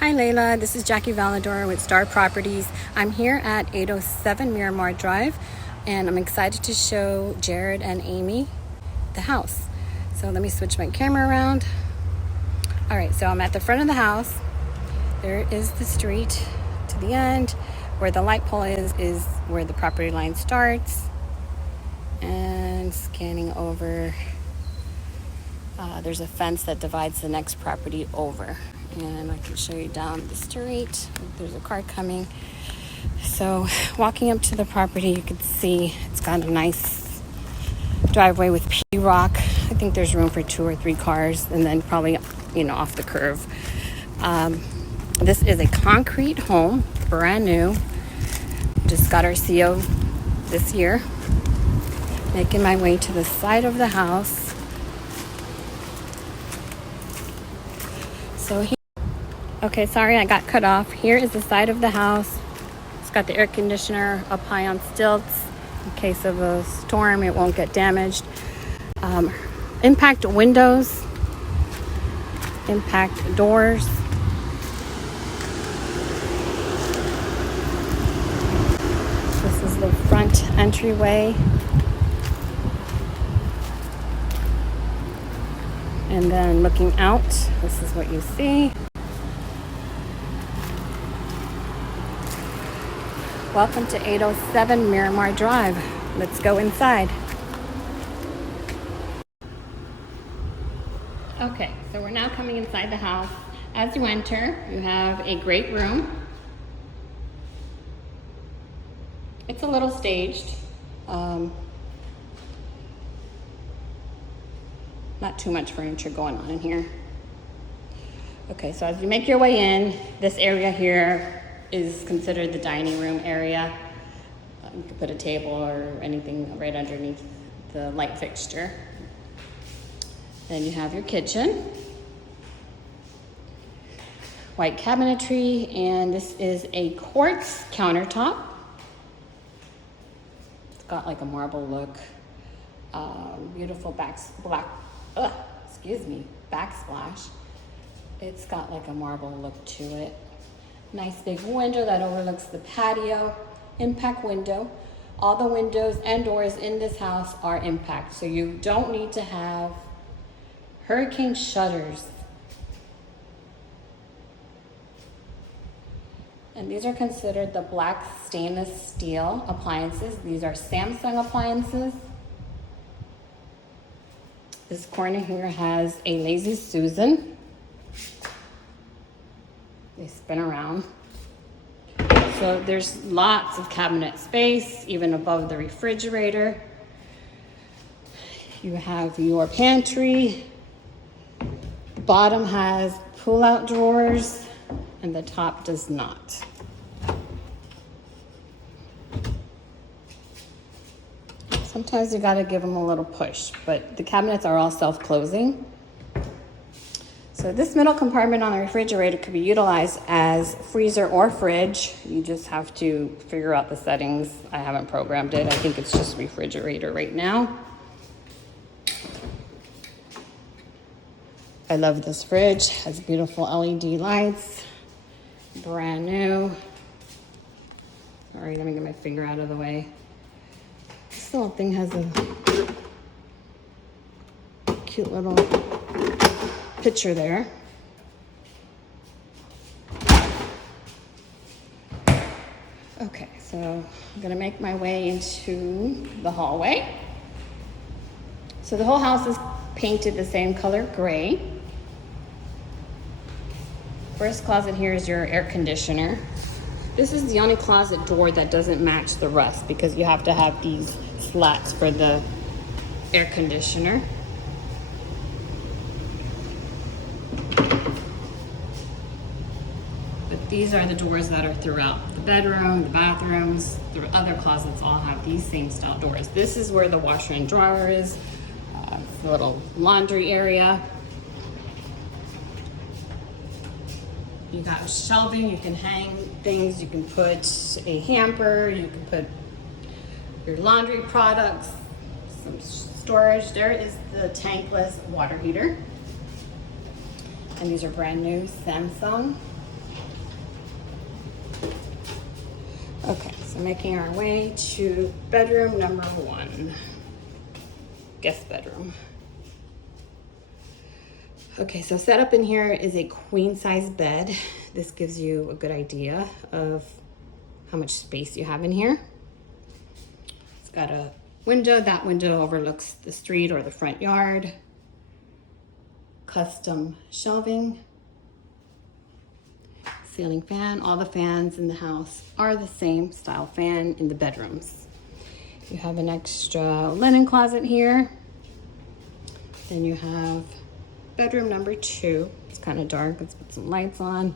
Hi Layla, this is Jackie Valador with Star Properties. I'm here at 807 Miramar Drive and I'm excited to show Jared and Amy the house. So let me switch my camera around. All right, so I'm at the front of the house. There is the street to the end. Where the light pole is where the property line starts. And scanning over, there's a fence that divides the next property over. And I can show you down the street. There's a car coming. So walking up to the property, you can see it's got a nice driveway with P-rock. I think there's room for 2 or 3 cars, and then probably, off the curve. This is a concrete home, brand new. Just got our CO this year. Making my way to the side of the house. So here, okay, sorry I got cut off. Here is the side of the house. It's got the air conditioner up high on stilts. In case of a storm, it won't get damaged. Impact windows, impact doors. This is the front entryway. And then looking out, this is what you see. Welcome to 807 Miramar Drive. Let's go inside. Okay, so we're now coming inside the house. As you enter, you have a great room. It's a little staged. Not too much furniture going on in here. Okay, so as you make your way in, this area here is considered the dining room area. You could put a table or anything right underneath the light fixture. Then you have your kitchen. White cabinetry, and this is a quartz countertop. It's got like a marble look. Beautiful backsplash. It's got like a marble look to it. Nice big window that overlooks the patio. Impact window. All the windows and doors in this house are impact, so you don't need to have hurricane shutters. And these are considered the black stainless steel appliances. These are Samsung appliances. This corner here has a Lazy Susan. They spin around. So there's lots of cabinet space, even above the refrigerator. You have your pantry. The bottom has pull-out drawers, and the top does not. Sometimes you gotta give them a little push, but the cabinets are all self-closing. So this middle compartment on the refrigerator could be utilized as freezer or fridge. You just have to figure out the settings. I haven't programmed it. I think it's just refrigerator right now. I love this fridge. It has beautiful LED lights, brand new. Sorry, let me get my finger out of the way. This little thing has a cute little picture there. Okay, so I'm gonna make my way into the hallway. So the whole house is painted the same color, gray. First closet here is your air conditioner. This is the only closet door that doesn't match the rest because you have to have these slats for the air conditioner. But these are the doors that are throughout the bedroom, the bathrooms. The other closets all have these same style doors. This is where the washer and dryer is. The little laundry area. You got shelving, you can hang things, you can put a hamper, you can put your laundry products, some storage. There is the tankless water heater. And these are brand new Samsung. Okay, so making our way to bedroom number 1, guest bedroom. Okay, so set up in here is a queen size bed. This gives you a good idea of how much space you have in here. It's got a window. That window overlooks the street or the front yard. Custom shelving. Ceiling fan. All the fans in the house are the same style fan in the bedrooms. You have an extra linen closet here. Then you have bedroom number 2. It's kind of dark. Let's put some lights on.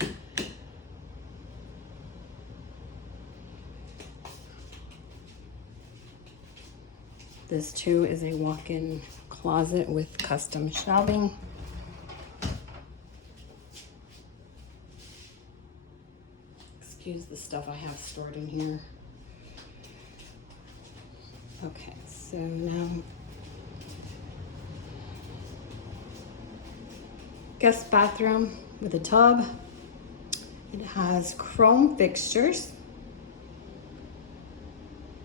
This too is a walk-in closet with custom shelving. Excuse the stuff I have stored in here. Okay, so now guest bathroom with a tub. It has chrome fixtures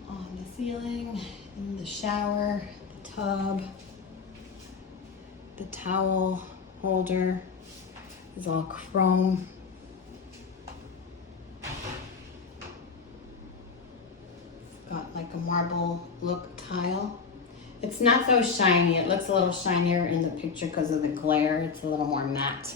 on the ceiling, in the shower, the tub, the towel holder is all chrome. It's got like a marble look tile. It's not so shiny. It looks a little shinier in the picture because of the glare. It's a little more matte.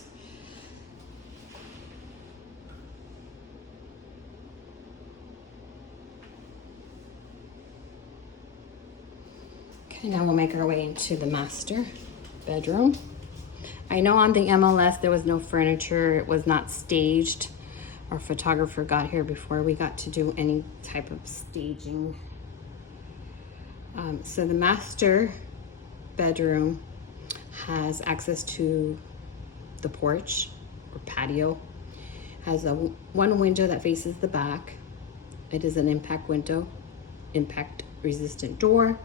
Okay, now we'll make our way into the master bedroom. I know on the MLS there was no furniture. It was not staged. Our photographer got here before we got to do any type of staging. So the master bedroom has access to the porch or patio. Has one window that faces the back. It is an impact window, impact resistant door.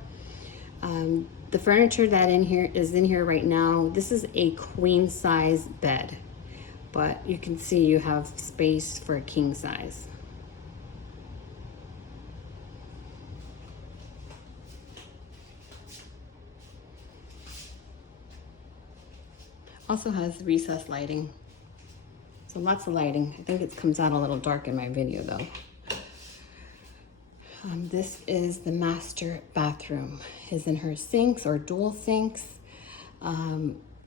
The furniture that is in here right now, this is a queen size bed, but you can see you have space for a king size. Also has recessed lighting. So lots of lighting. I think it comes out a little dark in my video though. This is the master bathroom. His and her sinks or dual sinks.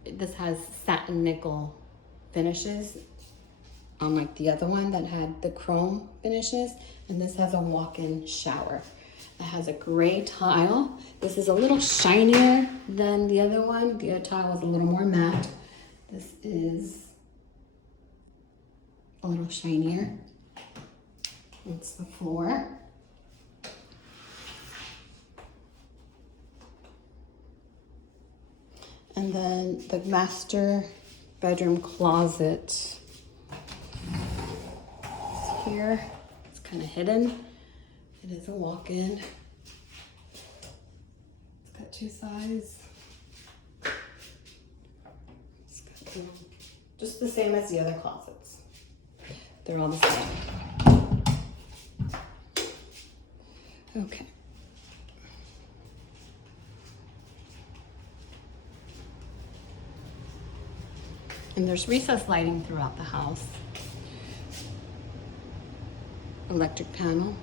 This has satin nickel finishes, unlike the other one that had the chrome finishes. And this has a walk-in shower. It has a gray tile. This is a little shinier than the other one. The other tile was a little more matte. This is a little shinier. It's the floor. And then the master bedroom closet is here. It's kind of hidden. It is a walk-in. It's got 2 sides. It's got just the same as the other closets. They're all the same. Okay. And there's recessed lighting throughout the house. Electric panel.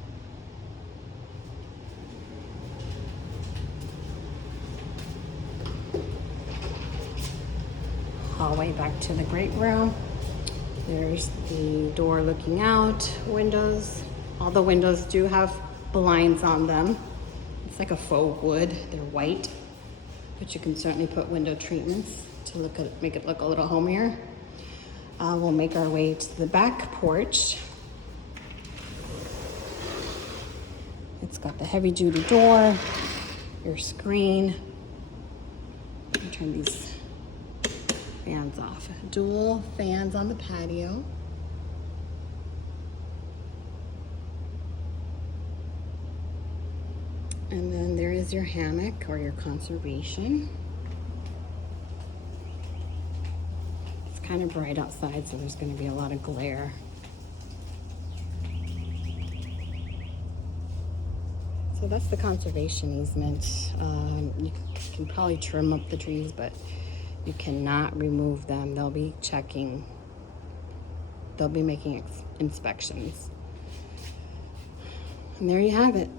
Hallway back to the great room. There's the door looking out, windows. All the windows do have blinds on them. It's like a faux wood, they're white, but you can certainly put window treatments to make it look a little homier. We'll make our way to the back porch. It's got the heavy duty door, your screen. Let me turn these fans off. Dual fans on the patio. And then there is your hammock or your conservation. It's kind of bright outside, so there's going to be a lot of glare. So that's the conservation easement. You can probably trim up the trees, but you cannot remove them. They'll be checking. They'll be making inspections. And there you have it.